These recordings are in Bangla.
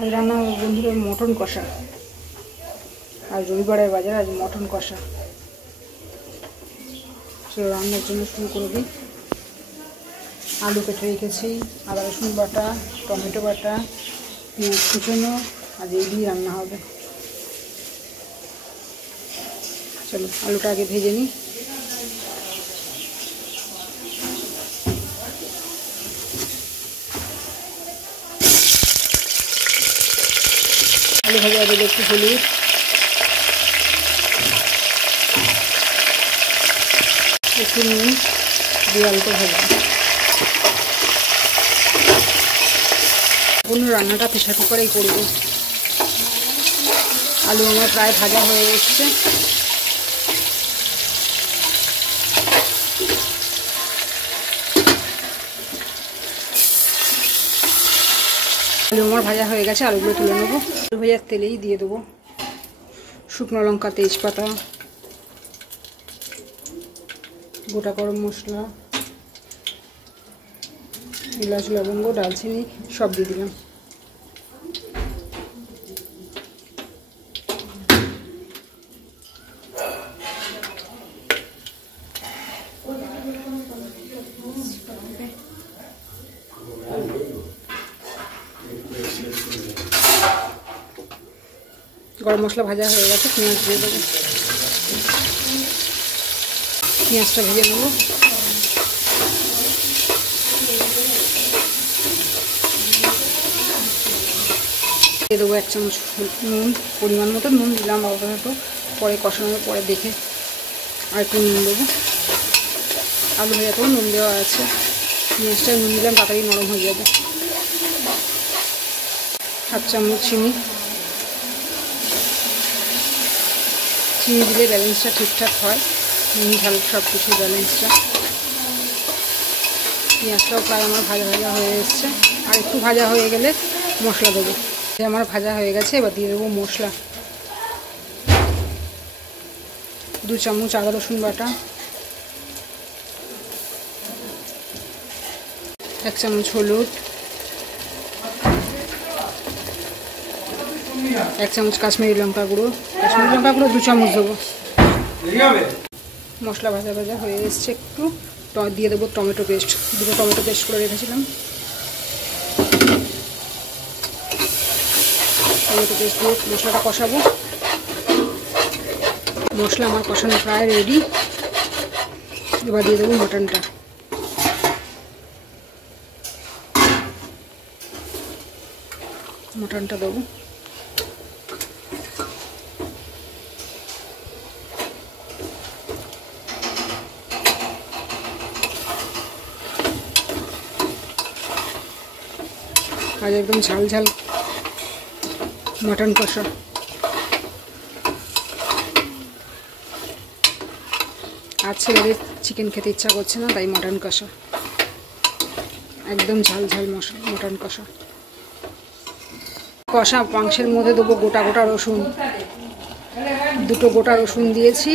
আজ রান্না হবে বন্ধুরা মটন কষা। আজ রবিবারের বাজার, আজ মটন কষা। চলো রান্নার জন্য শুরু করে দিই। আলু কেটে রেখেছি, আদা রসুন বাটা, টমেটো বাটা, পেঁয়াজ কুচনো, আজ এই দিয়ে রান্না হবে। চলো আলুটা আগে ভেজে নিই। আলু ভাজা আগে একটু হলুদ, একটু নুন দিয়ে আলুটা ভাজা। অন্য রান্নাটা প্রেশার কুকারেই করবো। আলু আমার প্রায় ভাজা হয়ে এসছে। আলু আমার ভাজা হয়ে গেছে, আলুগুলো তুলে নেবো। আলু ভাজার তেলেই দিয়ে দেবো শুকনো লঙ্কা, তেজপাতা, গোটা গরম মশলা, এলাচ, লবঙ্গ, দালচিনি সব দিয়ে দিলাম। গরম মশলা ভাজা হয়ে গেছে, পেঁয়াজ দিয়ে দেবো। পেঁয়াজটা ভেজে নেব। দিয়ে দেবো 1 চামচ নুন, পরিমাণ মতো নুন দিলাম অল্প, পরে কষানোর পরে দেখে আর একটু নুন দেবো। আলু ভাজাতেও নুন দেওয়া আছে। পেঁয়াজটা নুন দিলাম, তাড়াতাড়ি নরম হয়ে যাবে। 1/2 চামচ চিনি। চিনি দিলে ব্যালেন্সটা ঠিকঠাক হয়, নুন ঝাল সব কিছু ব্যালেন্সটা। পেঁয়াজটাও প্রায় আমার ভাজা ভাজা হয়ে এসছে, আর একটু ভাজা হয়ে গেলে মশলা দেবো। আমার ভাজা হয়ে গেছে, এবার দিয়ে দেবো মশলা। 2 চামচ আদা রসুন বাটা, 1 চামচ হলুদ, 1 চামচ কাশ্মীরি লঙ্কা গুঁড়ো। 2 চামচ দেবো। মশলা ভাজা ভাজা হয়ে এসছে, একটু দিয়ে দেবো টমেটো পেস্ট। 2টো টমেটো পেস্ট করে রেখেছিলাম। টমেটো পেস্ট দিয়ে মশলাটা কষাবো। মশলা আমার কষানো প্রায় রেডি। এবার দিয়ে দেবো মটনটা। মটনটা দেবো। আজ একদম ঝাল ঝাল মটন কষা। আর ছেলেদের চিকেন খেতে ইচ্ছা করছে না, তাই মটন কষা। একদম ঝাল ঝাল মটন কষা। কষা মাংসের মধ্যে দেবো গোটা গোটা রসুন। 2টো গোটা রসুন দিয়েছি।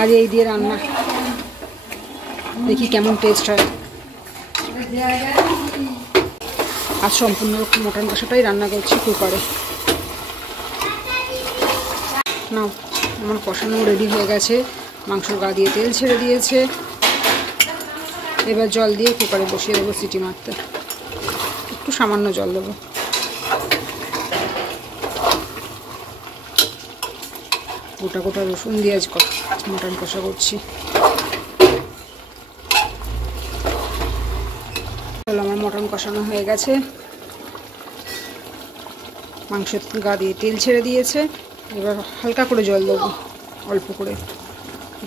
আজ এই দিয়ে রান্না, দেখি কেমন টেস্ট হয়। আজ সম্পূর্ণ মটন কষাটাই রান্না করছি কুকারে। না, আমার কষানো রেডি হয়ে গেছে। মাংসর গা দিয়ে তেল ছেড়ে দিয়েছে। এবার জল দিয়ে কুকারে বসিয়ে দেবো সিটি মারতে। একটু সামান্য জল দেবো। গোটা গোটা রসুন দিয়ে আজ মটন কষা করছি। চলো আমার মটন কষানো হয়ে গেছে। মাংসের গা দিয়ে তেল ছেড়ে দিয়েছে। এবার হালকা করে জল দেবো, অল্প করে।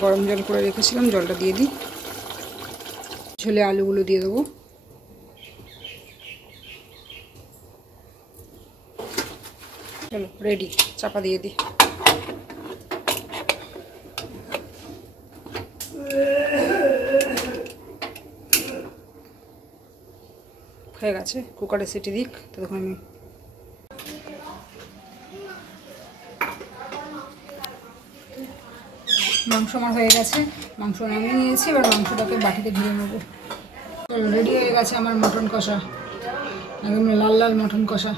গরম জল করে রেখেছিলাম, জলটা দিয়ে দিই। ঝোলে আলুগুলো দিয়ে দেবো। চলো রেডি, চাপা দিয়ে দিই। হয়ে গেছে, কুকারে সিটি দিক। ততক্ষণ আমি মাংস আমার হয়ে গেছে, মাংস নামিয়ে নিয়েছি। এবার মাংসটাকে বাটিতে ঢেলে নেবো। রেডি হয়ে গেছে আমার মটন কষা। একদম লাল লাল মটন কষা।